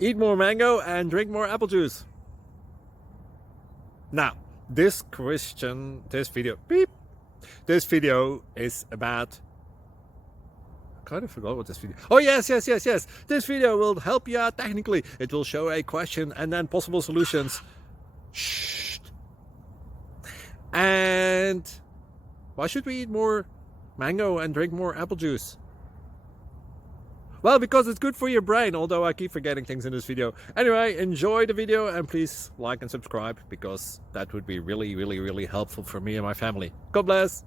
Eat more mango and drink more apple juice. Now, this video is about, I kind of forgot what this video. Oh, yes. This video will help you out technically. It will show a question and then possible solutions. Shh. And why should we eat more mango and drink more apple juice? Well, because it's good for your brain, although I keep forgetting things in this video. Anyway, enjoy the video and please like and subscribe, because that would be really helpful for me and my family. God bless.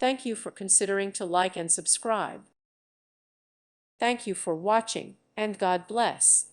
Thank you for considering to like and subscribe. Thank you for watching, and God bless.